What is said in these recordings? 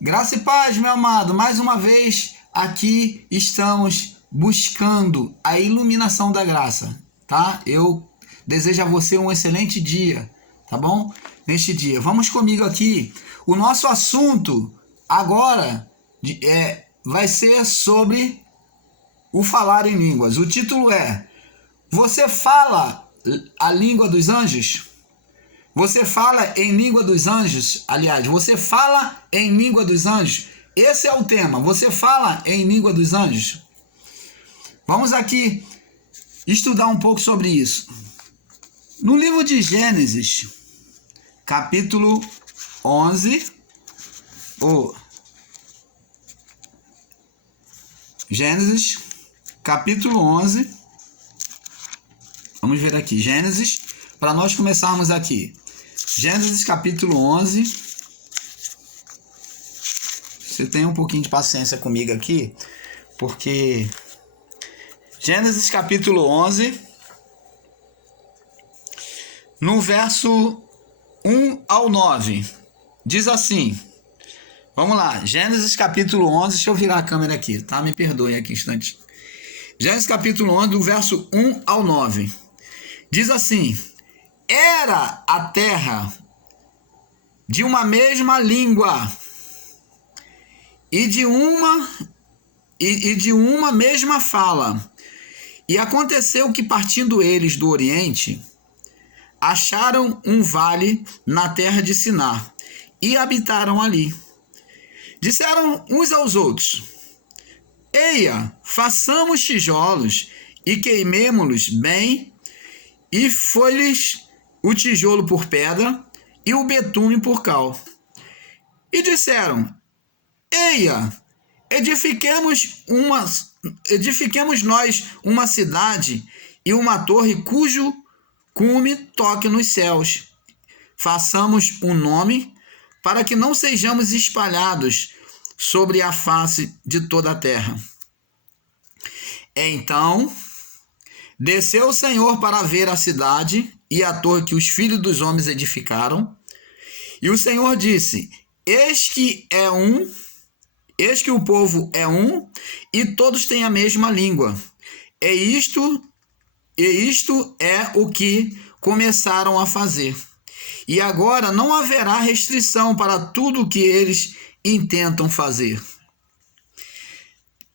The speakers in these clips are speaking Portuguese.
Graça e paz, meu amado. Mais uma vez aqui estamos buscando a iluminação da graça, tá? Eu desejo a você um excelente dia, tá bom? Neste dia. Vamos comigo aqui. O nosso assunto agora vai ser sobre o falar em línguas. O título é: Você fala a língua dos anjos? Você fala em língua dos anjos? Aliás, você fala em língua dos anjos? Esse é o tema. Você fala em língua dos anjos? Vamos aqui estudar um pouco sobre isso. No livro de Gênesis, capítulo 11, Gênesis, capítulo 11. Vamos ver aqui, Gênesis, para nós começarmos aqui. Gênesis capítulo 11. Você tem um pouquinho de paciência comigo aqui, porque Gênesis capítulo 11, no verso 1 ao 9, diz assim. Vamos lá, Gênesis capítulo 11, deixa eu virar a câmera aqui, tá? Me perdoem aqui um instante. Gênesis capítulo 11, do verso 1 ao 9, diz assim: Era a terra de uma mesma língua e de uma mesma fala. E aconteceu que, partindo eles do Oriente, acharam um vale na terra de Sinar e habitaram ali. Disseram uns aos outros: Eia, façamos tijolos e queimemo-los bem. E foi-lhes o tijolo por pedra e o betume por cal. E disseram: Eia, edifiquemos nós uma cidade e uma torre cujo cume toque nos céus. Façamos um nome para que não sejamos espalhados sobre a face de toda a terra. Então desceu o Senhor para ver a cidade e a torre que os filhos dos homens edificaram. E o Senhor disse: Eis que o povo é um, e todos têm a mesma língua. E isto é o que começaram a fazer. E agora não haverá restrição para tudo o que eles intentam fazer.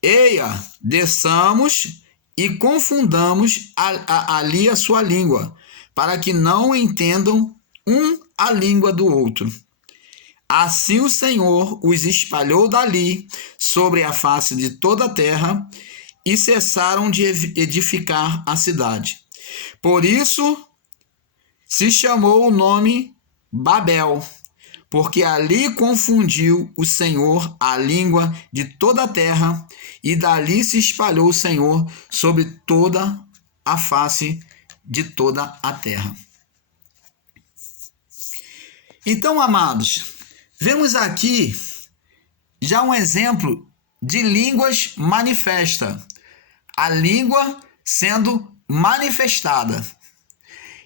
Eia, desçamos e confundamos ali a sua língua, para que não entendam um a língua do outro. Assim o Senhor os espalhou dali sobre a face de toda a terra e cessaram de edificar a cidade. Por isso se chamou o nome Babel, porque ali confundiu o Senhor a língua de toda a terra, e dali se espalhou o Senhor sobre toda a face de toda a terra. Então, amados, vemos aqui já um exemplo de línguas manifesta. A língua sendo manifestada.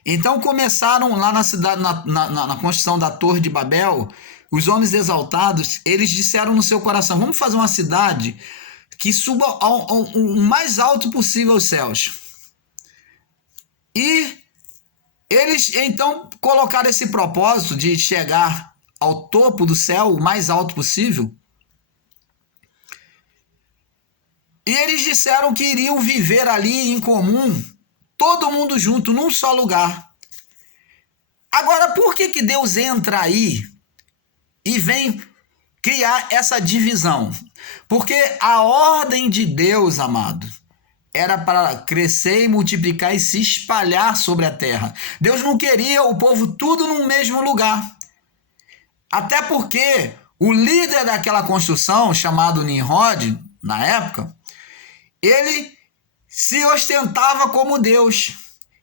Então começaram lá na cidade, na construção da Torre de Babel, os homens exaltados, eles disseram no seu coração: vamos fazer uma cidade que suba ao mais alto possível aos céus. E eles então colocaram esse propósito de chegar ao topo do céu, o mais alto possível. E eles disseram que iriam viver ali em comum, todo mundo junto, num só lugar. Agora, por que Deus entra aí e vem criar essa divisão? Porque a ordem de Deus, amado, era para crescer e multiplicar e se espalhar sobre a terra. Deus não queria o povo tudo no mesmo lugar. Até porque o líder daquela construção, chamado Nimrod, na época, ele se ostentava como Deus.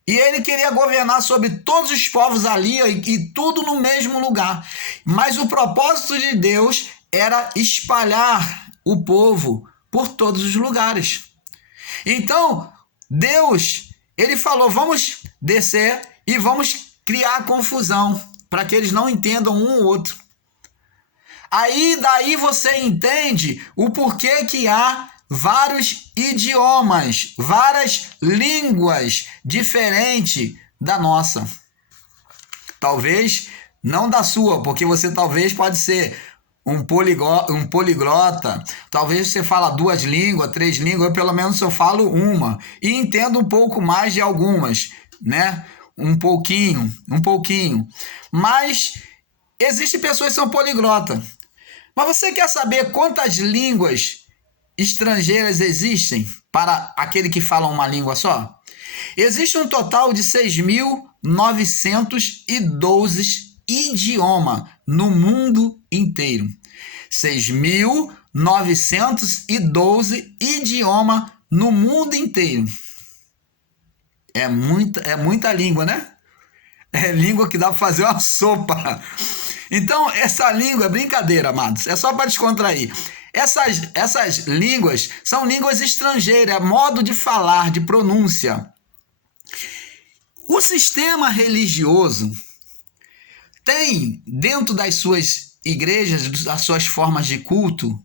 E ele queria governar sobre todos os povos ali e tudo no mesmo lugar. Mas o propósito de Deus era espalhar o povo por todos os lugares. Então, Deus, ele falou: vamos descer e vamos criar confusão, para que eles não entendam um ou outro. Aí daí você entende o porquê que há vários idiomas, várias línguas diferentes da nossa. Talvez não da sua, porque você talvez pode ser um poliglota, talvez você fala 2 línguas, 3 línguas, eu pelo menos eu falo uma, e entendo um pouco mais de algumas, né? Um pouquinho, mas existem pessoas que são poliglota. Mas você quer saber quantas línguas estrangeiras existem para aquele que fala uma língua só? Existe um total de 6.912 idiomas no mundo inteiro. 6.912 idiomas no mundo inteiro. É muita língua, né? É língua que dá para fazer uma sopa. Então, essa língua é brincadeira, amados. É só para descontrair. Essas línguas são línguas estrangeiras, é modo de falar, de pronúncia. O sistema religioso tem, dentro das suas igrejas, das suas formas de culto,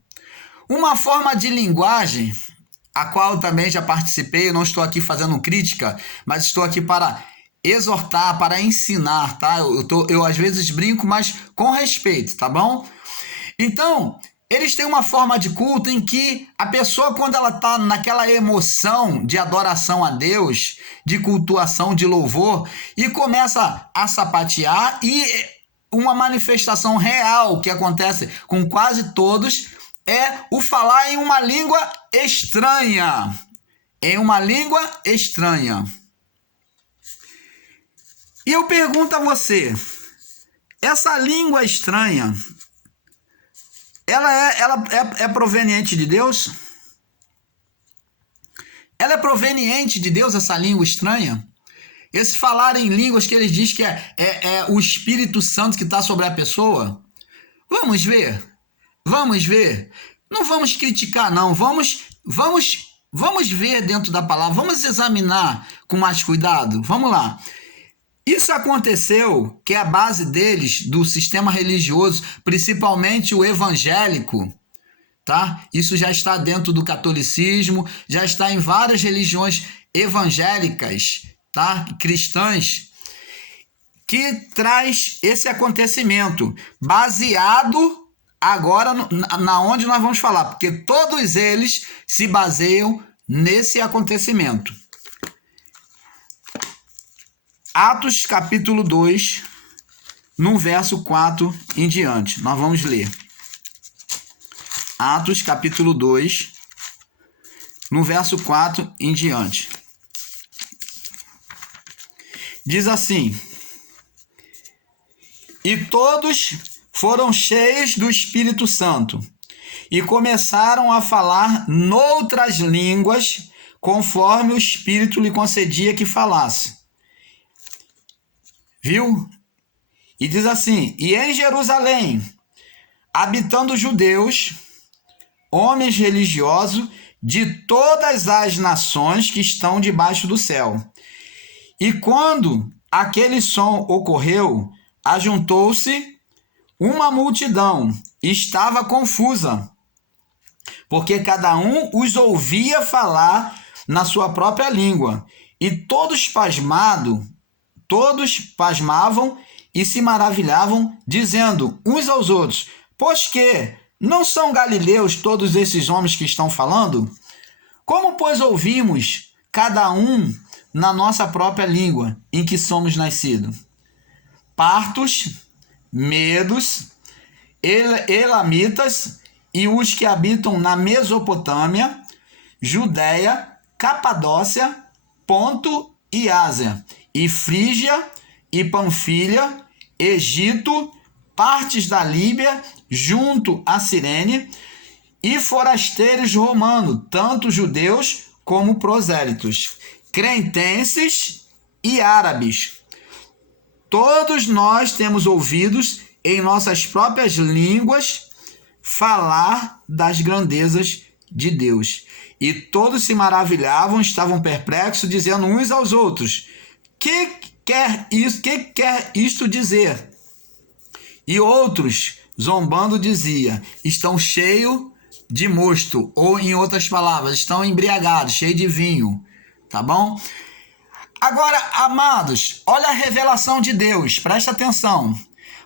uma forma de linguagem, a qual eu também já participei. Eu não estou aqui fazendo crítica, mas estou aqui para exortar, para ensinar, tá? Eu às vezes brinco, mas com respeito, tá bom? Então, eles têm uma forma de culto em que a pessoa, quando ela está naquela emoção de adoração a Deus, de cultuação, de louvor, e começa a sapatear, e uma manifestação real que acontece com quase todos é o falar em uma língua estranha. Em uma língua estranha. E eu pergunto a você, essa língua estranha, ela é proveniente de Deus? Ela é proveniente de Deus, essa língua estranha? Esse falar em línguas que eles dizem que é o Espírito Santo que está sobre a pessoa? Vamos ver. Vamos ver. Não vamos criticar, não. Vamos ver dentro da palavra. Vamos examinar com mais cuidado. Vamos lá. Isso aconteceu, que é a base deles, do sistema religioso, principalmente o evangélico, tá? Isso já está dentro do catolicismo, já está em várias religiões evangélicas, tá? Cristãs, que traz esse acontecimento, baseado agora na onde nós vamos falar, porque todos eles se baseiam nesse acontecimento. Atos capítulo 2, no verso 4 em diante. Nós vamos ler. Atos capítulo 2, no verso 4 em diante. Diz assim: E todos foram cheios do Espírito Santo e começaram a falar noutras línguas, conforme o Espírito lhe concedia que falasse. Viu? E diz assim: E em Jerusalém, habitando judeus, homens religiosos de todas as nações que estão debaixo do céu. E quando aquele som ocorreu, ajuntou-se uma multidão, e estava confusa, porque cada um os ouvia falar na sua própria língua, e todos pasmavam e se maravilhavam, dizendo uns aos outros: Pois que não são galileus todos esses homens que estão falando? Como, pois, ouvimos cada um na nossa própria língua em que somos nascidos? Partos, medos, elamitas e os que habitam na Mesopotâmia, Judéia, Capadócia, Ponto e Ásia, e Frígia e Panfilha, Egito, partes da Líbia, junto a Cirene, e forasteiros romanos, tanto judeus como prosélitos, cretenses e árabes. Todos nós temos ouvidos em nossas próprias línguas falar das grandezas de Deus. E todos se maravilhavam, estavam perplexos, dizendo uns aos outros: Que quer isto dizer? E outros zombando, dizia: estão cheios de mosto, ou em outras palavras, estão embriagados, cheios de vinho, tá bom? Agora, amados, olha a revelação de Deus, presta atenção.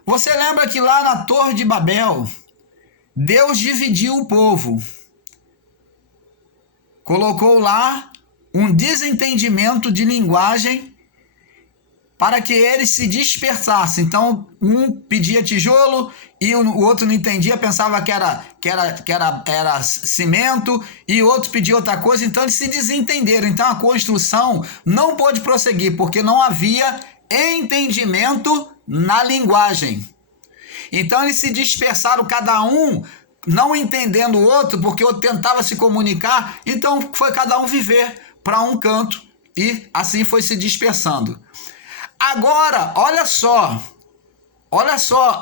Você lembra que lá na Torre de Babel, Deus dividiu o povo, colocou lá um desentendimento de linguagem para que eles se dispersassem. Então, um pedia tijolo e o outro não entendia, pensava que era cimento, e o outro pedia outra coisa, então eles se desentenderam. Então, a construção não pôde prosseguir, porque não havia entendimento na linguagem. Então, eles se dispersaram, cada um não entendendo o outro, porque o outro tentava se comunicar, então foi cada um viver para um canto, e assim foi se dispersando. Agora, olha só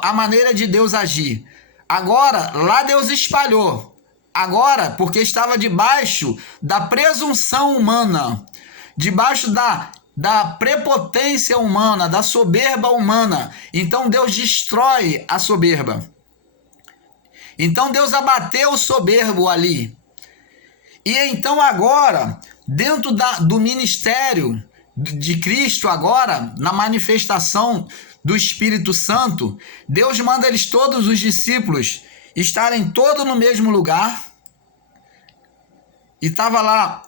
a maneira de Deus agir. Agora, lá Deus espalhou. Agora, porque estava debaixo da presunção humana, debaixo da prepotência humana, da soberba humana. Então Deus destrói a soberba. Então Deus abateu o soberbo ali. E então agora, dentro do ministério de Cristo, agora, na manifestação do Espírito Santo, Deus manda eles, todos os discípulos, estarem todos no mesmo lugar. E estava lá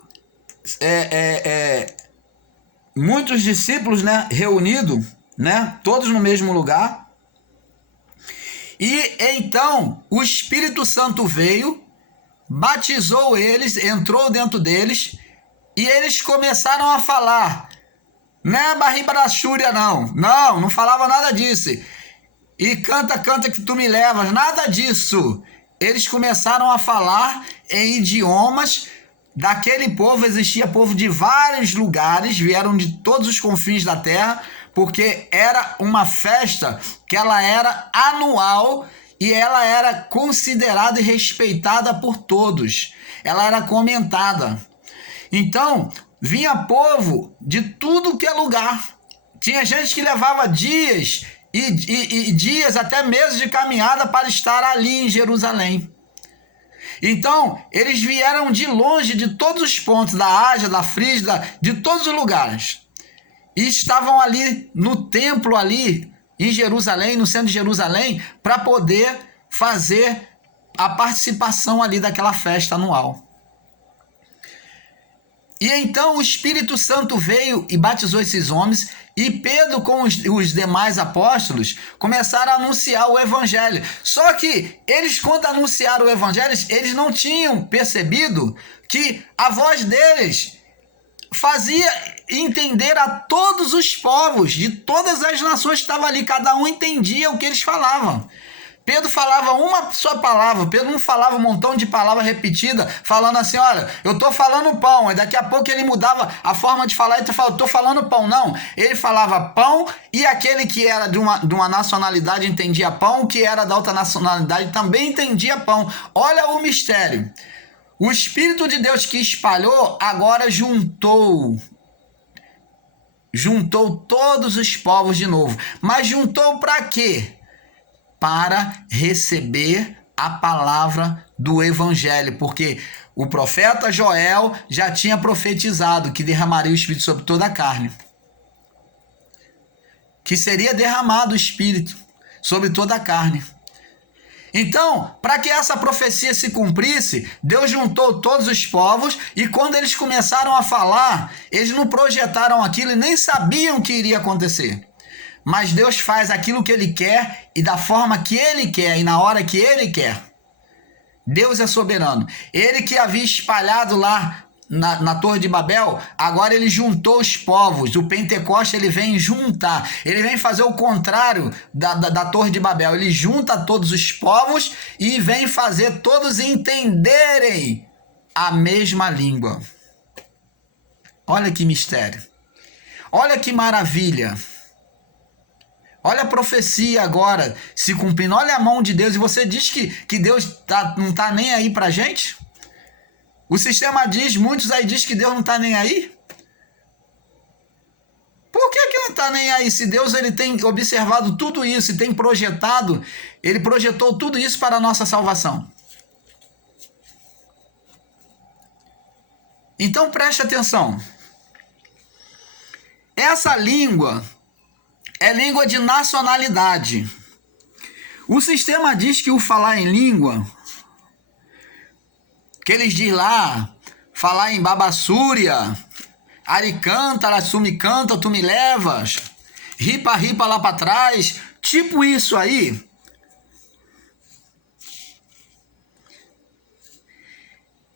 muitos discípulos, né, reunidos, né, todos no mesmo lugar. E então o Espírito Santo veio, batizou eles, entrou dentro deles, e eles começaram a falar. Não é barribarachúria, não falava nada disso. E canta que tu me levas, nada disso. Eles começaram a falar em idiomas daquele povo. Existia povo de vários lugares, vieram de todos os confins da terra, porque era uma festa que ela era anual e ela era considerada e respeitada por todos. Ela era comentada. Então, vinha povo de tudo que é lugar. Tinha gente que levava dias e dias, até meses de caminhada para estar ali em Jerusalém. Então, eles vieram de longe, de todos os pontos, da Ásia, da Frígia, de todos os lugares. E estavam ali no templo, ali em Jerusalém, no centro de Jerusalém, para poder fazer a participação ali daquela festa anual. E então o Espírito Santo veio e batizou esses homens, e Pedro com os demais apóstolos começaram a anunciar o evangelho. Só que eles, quando anunciaram o evangelho, eles não tinham percebido que a voz deles fazia entender a todos os povos, de todas as nações que estavam ali, cada um entendia o que eles falavam. Pedro falava uma só palavra, Pedro não falava um montão de palavras repetidas, falando assim, olha, eu estou falando pão, e daqui a pouco ele mudava a forma de falar e estou falando pão. Não, ele falava pão, e aquele que era de uma nacionalidade entendia pão, o que era da outra nacionalidade também entendia pão. Olha o mistério. O Espírito de Deus que espalhou, agora juntou todos os povos de novo. Mas juntou para quê? Para receber a palavra do evangelho, porque o profeta Joel já tinha profetizado que derramaria o Espírito sobre toda a carne, que seria derramado o Espírito sobre toda a carne. Então, para que essa profecia se cumprisse, Deus juntou todos os povos, e quando eles começaram a falar, eles não projetaram aquilo e nem sabiam o que iria acontecer. Mas Deus faz aquilo que Ele quer e da forma que Ele quer e na hora que Ele quer. Deus é soberano. Ele que havia espalhado lá na Torre de Babel, agora Ele juntou os povos. O Pentecoste Ele vem juntar. Ele vem fazer o contrário da Torre de Babel. Ele junta todos os povos e vem fazer todos entenderem a mesma língua. Olha que mistério. Olha que maravilha. Olha a profecia agora se cumprindo. Olha a mão de Deus. E você diz que Deus não está nem aí para a gente? O sistema diz, muitos aí diz que Deus não está nem aí? Por que não está nem aí? Se Deus ele tem observado tudo isso e tem projetado, ele projetou tudo isso para a nossa salvação. Então preste atenção. Essa língua é língua de nacionalidade. O sistema diz que o falar em língua, que eles dizem lá, falar em babassúria, aricanta, sumicanta, tu me levas, ripa, ripa lá para trás, tipo isso aí.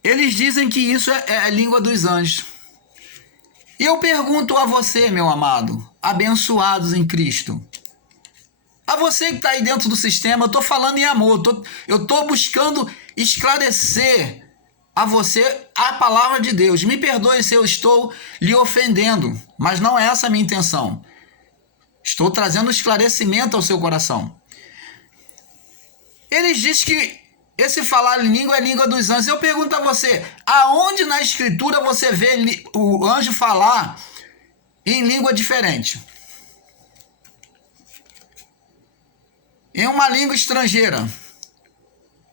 Eles dizem que isso é a língua dos anjos. E eu pergunto a você, meu amado, abençoados em Cristo, a você que está aí dentro do sistema, eu estou falando em amor, eu estou buscando esclarecer a você a palavra de Deus. Me perdoe se eu estou lhe ofendendo, mas não é essa a minha intenção. Estou trazendo esclarecimento ao seu coração. Eles dizem que esse falar em língua é língua dos anjos. Eu pergunto a você, aonde na Escritura você vê o anjo falar em língua diferente? Em uma língua estrangeira.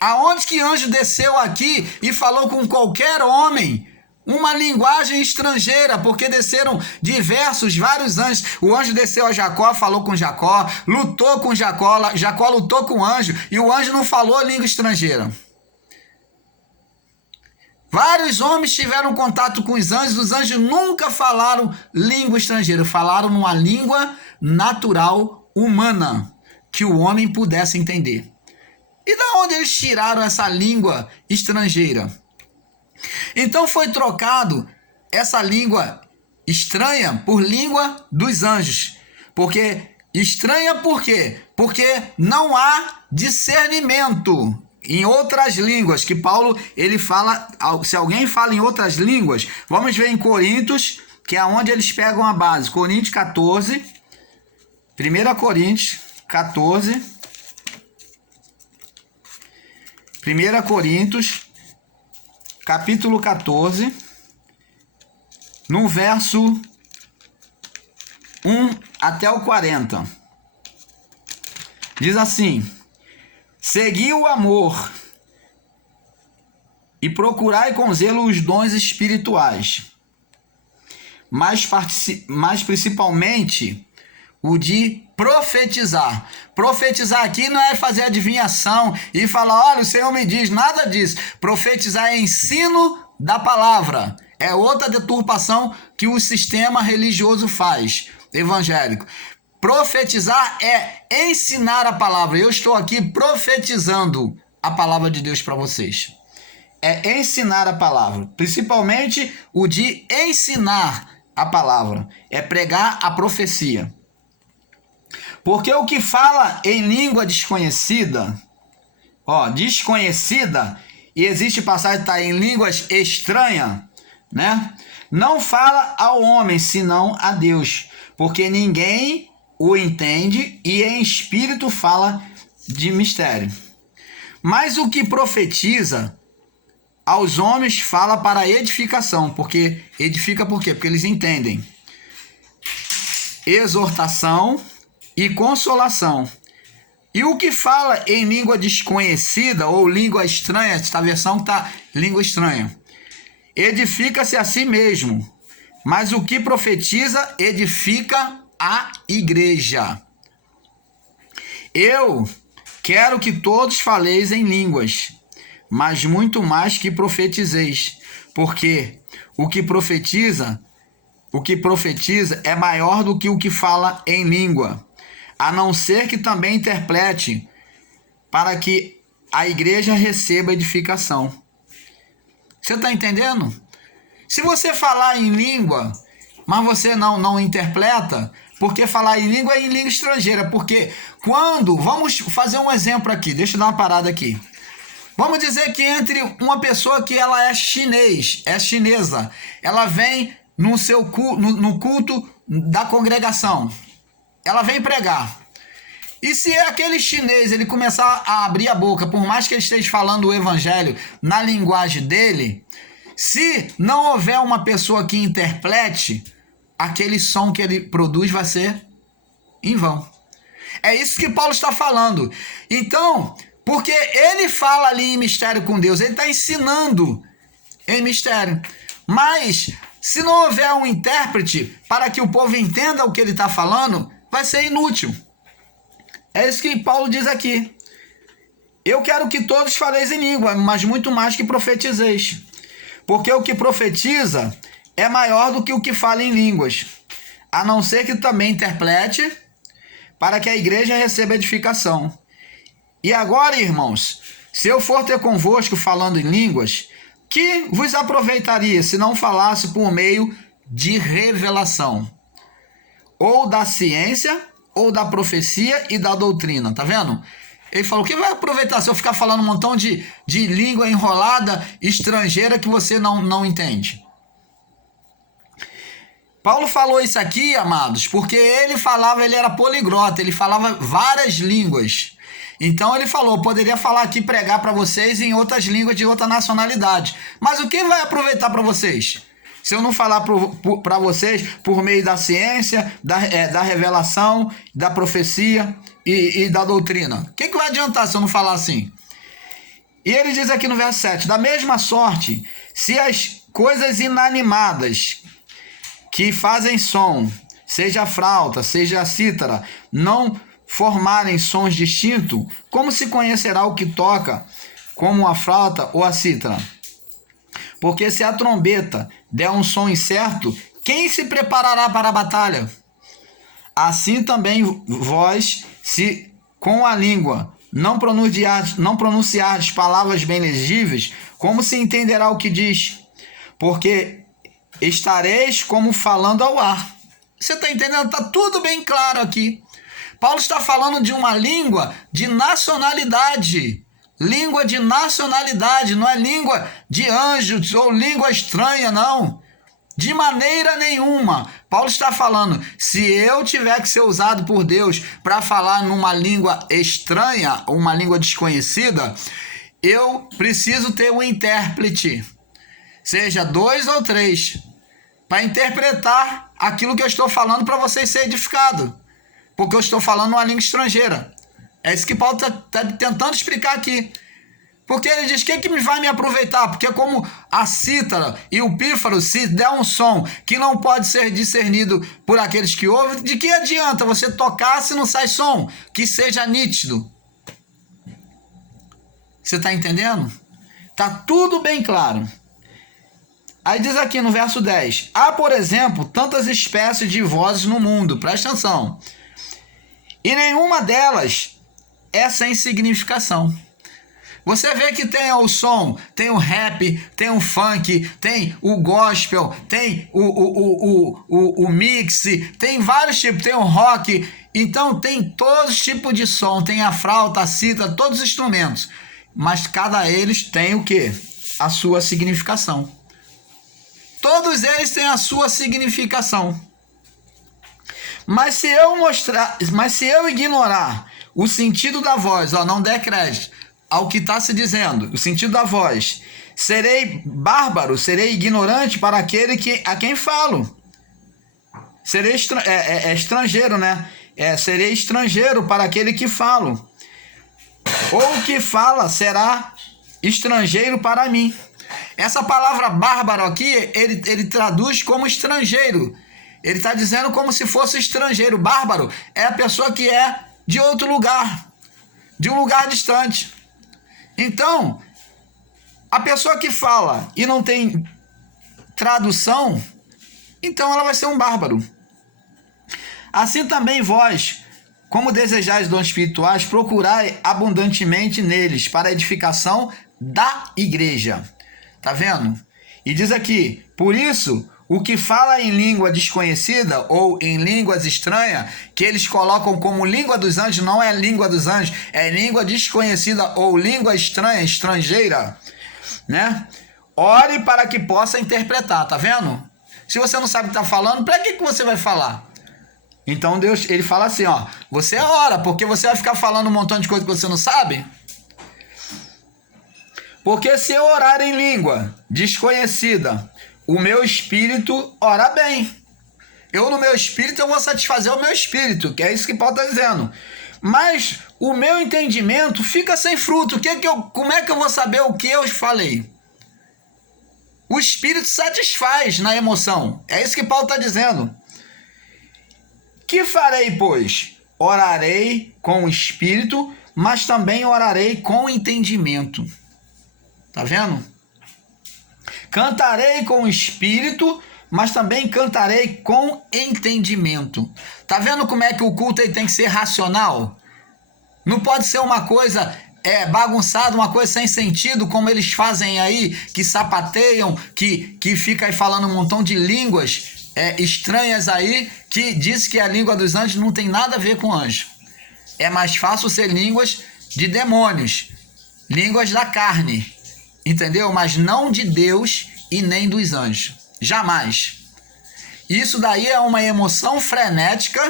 Aonde que anjo desceu aqui e falou com qualquer homem uma linguagem estrangeira? Porque desceram vários anjos. O anjo desceu a Jacó, falou com Jacó, lutou com Jacó, Jacó lutou com o anjo e o anjo não falou língua estrangeira. Vários homens tiveram contato com os anjos nunca falaram língua estrangeira, falaram numa língua natural humana, que o homem pudesse entender. E da onde eles tiraram essa língua estrangeira? Então foi trocado essa língua estranha por língua dos anjos. Porque estranha por quê? Porque não há discernimento em outras línguas, que Paulo ele fala, se alguém fala em outras línguas, vamos ver em Coríntios, que é onde eles pegam a base. Coríntios 14, 1 Coríntios 14, 1 Coríntios, capítulo 14, no verso 1 até o 40. Diz assim: segui o amor e procurai com zelo os dons espirituais, mas principalmente o de profetizar. Profetizar aqui não é fazer adivinhação e falar, olha, o Senhor me diz, nada disso. Profetizar é ensino da palavra. É outra deturpação que o sistema religioso faz, evangélico. Profetizar é ensinar a palavra. Eu estou aqui profetizando a palavra de Deus para vocês. É ensinar a palavra. Principalmente o de ensinar a palavra. É pregar a profecia. Porque o que fala em língua desconhecida, desconhecida, e existe passagem que está em línguas estranhas, né? Não fala ao homem, senão a Deus, porque ninguém o entende e em espírito fala de mistério. Mas o que profetiza aos homens fala para edificação, porque edifica por quê? Porque eles entendem. Exortação e consolação. E o que fala em língua desconhecida ou língua estranha, esta versão está língua estranha, edifica-se a si mesmo, mas o que profetiza edifica a igreja. Eu quero que todos faleis em línguas, mas muito mais que profetizeis, porque o que profetiza é maior do que o que fala em língua, a não ser que também interprete, para que a igreja receba edificação. Você está entendendo? Se você falar em língua, mas você não interpreta, porque falar em língua é em língua estrangeira, porque vamos fazer um exemplo aqui, deixa eu dar uma parada aqui. Vamos dizer que entre uma pessoa que ela é chinesa, ela vem no culto da congregação, ela vem pregar. E se aquele chinês ele começar a abrir a boca, por mais que ele esteja falando o evangelho na linguagem dele, se não houver uma pessoa que interprete, aquele som que ele produz vai ser em vão. É isso que Paulo está falando. Então, porque ele fala ali em mistério com Deus, ele está ensinando em mistério. Mas, se não houver um intérprete para que o povo entenda o que ele está falando, vai ser inútil. É isso que Paulo diz aqui. Eu quero que todos faleis em língua, mas muito mais que profetizeis. Porque o que profetiza é maior do que o que fala em línguas, a não ser que também interprete, para que a igreja receba edificação. E agora, irmãos, se eu for ter convosco falando em línguas, que vos aproveitaria se não falasse por meio de revelação, ou da ciência, ou da profecia e da doutrina? Tá vendo? Ele falou, o que vai aproveitar se eu ficar falando um montão de língua enrolada, estrangeira, que você não entende? Paulo falou isso aqui, amados, porque ele era poliglota, ele falava várias línguas. Então ele falou, poderia falar aqui, pregar para vocês em outras línguas de outra nacionalidade. Mas o que vai aproveitar para vocês? Se eu não falar para vocês por meio da ciência, da revelação, da profecia e da doutrina. O que vai adiantar se eu não falar assim? E ele diz aqui no verso 7, da mesma sorte, se as coisas inanimadas que fazem som, seja a flauta, seja a cítara, não formarem sons distintos, como se conhecerá o que toca, como a flauta ou a cítara? Porque se a trombeta der um som incerto, quem se preparará para a batalha? Assim também vós, se com a língua não pronunciardes palavras bem legíveis, como se entenderá o que diz? Porque estareis como falando ao ar. Você está entendendo? Está tudo bem claro aqui. Paulo está falando de uma língua de nacionalidade. Língua de nacionalidade, não é língua de anjos ou língua estranha, não. De maneira nenhuma. Paulo está falando, se eu tiver que ser usado por Deus para falar numa língua estranha, ou uma língua desconhecida, eu preciso ter um intérprete. Seja 2 ou 3, para interpretar aquilo que eu estou falando para vocês ser edificado, porque eu estou falando uma língua estrangeira. É isso que Paulo está tentando explicar aqui. Porque ele diz, que vai me aproveitar? Porque como a cítara e o pífaro, se der um som que não pode ser discernido por aqueles que ouvem, de que adianta você tocar se não sai som que seja nítido? Você está entendendo? Está tudo bem claro. Aí diz aqui no verso 10, há, por exemplo, tantas espécies de vozes no mundo, presta atenção, e nenhuma delas é sem significação. Você vê que tem o som, tem o rap, tem o funk, tem o gospel, tem o mix, tem vários tipos, tem o rock. Então tem todos os tipos de som, tem a flauta, a cítara, todos os instrumentos. Mas cada eles tem o quê? A sua significação. Todos eles têm a sua significação. Mas se eu ignorar o sentido da voz, não der crédito ao que está se dizendo, o sentido da voz, serei bárbaro, serei ignorante para aquele a quem falo. Serei estrangeiro, né? Serei estrangeiro para aquele que falo. Ou o que fala será estrangeiro para mim. Essa palavra bárbaro aqui, ele traduz como estrangeiro. Ele está dizendo como se fosse estrangeiro. Bárbaro é a pessoa que é de outro lugar, de um lugar distante. Então, a pessoa que fala e não tem tradução, então ela vai ser um bárbaro. Assim também vós, como desejais dons espirituais, procurai abundantemente neles para a edificação da igreja. Tá vendo? E diz aqui, por isso, o que fala em língua desconhecida ou em línguas estranhas, que eles colocam como língua dos anjos, não é língua dos anjos, é língua desconhecida ou língua estranha, estrangeira, né? Ore para que possa interpretar, tá vendo? Se você não sabe o que está falando, para que você vai falar? Então Deus, ele fala assim, você ora, porque você vai ficar falando um montão de coisa que você não sabe? Porque se eu orar em língua desconhecida, o meu espírito ora bem. Eu no meu espírito eu vou satisfazer o meu espírito, que é isso que Paulo está dizendo. Mas o meu entendimento fica sem fruto. Como é que eu vou saber o que eu falei? O espírito satisfaz na emoção. É isso que Paulo está dizendo. Que farei, pois? Orarei com o espírito, mas também orarei com entendimento. Tá vendo? Cantarei com o espírito, mas também cantarei com entendimento. Tá vendo como é que o culto aí tem que ser racional? Não pode ser uma coisa bagunçada, uma coisa sem sentido, como eles fazem aí, que sapateiam, que fica aí falando um montão de línguas estranhas aí, que diz que a língua dos anjos não tem nada a ver com anjo. É mais fácil ser línguas de demônios, línguas da carne, entendeu? Mas não de Deus e nem dos anjos. Jamais. Isso daí é uma emoção frenética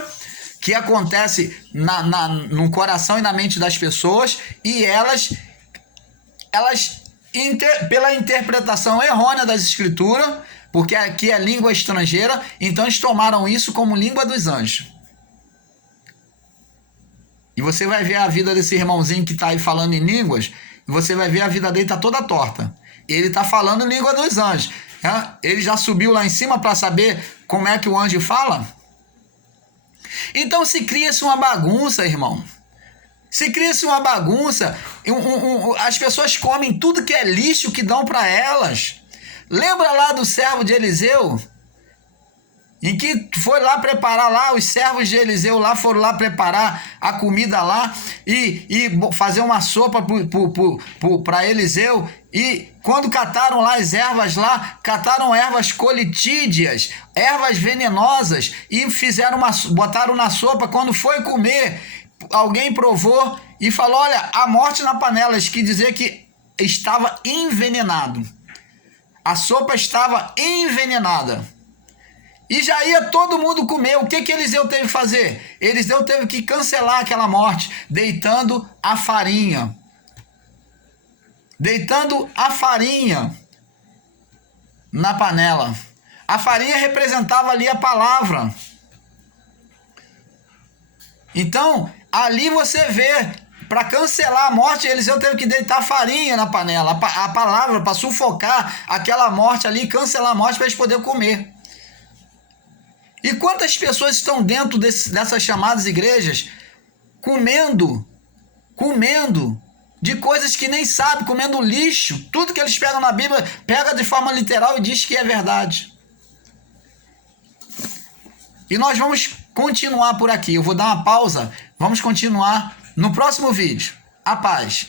que acontece no coração e na mente das pessoas, e elas pela interpretação errônea das escrituras, porque aqui é língua estrangeira, então eles tomaram isso como língua dos anjos. E você vai ver a vida desse irmãozinho que está aí falando em línguas, e você vai ver a vida dele está toda torta. Ele está falando língua dos anjos. Ele já subiu lá em cima para saber como é que o anjo fala? Então se cria-se uma bagunça, irmão. Se cria-se uma bagunça, as pessoas comem tudo que é lixo que dão para elas. Lembra lá do servo de Eliseu? Em que foi lá preparar lá, os servos de Eliseu lá foram lá preparar a comida lá e fazer uma sopa para Eliseu. E quando cataram lá as ervas lá, cataram ervas colitídeas, ervas venenosas, e botaram na sopa. Quando foi comer, alguém provou e falou: olha, a morte na panela. Isso quer dizer que estava envenenado. A sopa estava envenenada. E já ia todo mundo comer. O que Eliseu teve que fazer? Eliseu teve que cancelar aquela morte, deitando a farinha. Deitando a farinha na panela. A farinha representava ali a palavra. Então, ali você vê, para cancelar a morte, Eliseu teve que deitar farinha na panela, a palavra, para sufocar aquela morte ali, cancelar a morte para eles poderem comer. E quantas pessoas estão dentro dessas chamadas igrejas comendo de coisas que nem sabem, comendo lixo. Tudo que eles pegam na Bíblia, pega de forma literal e diz que é verdade. E nós vamos continuar por aqui. Eu vou dar uma pausa. Vamos continuar no próximo vídeo. A paz.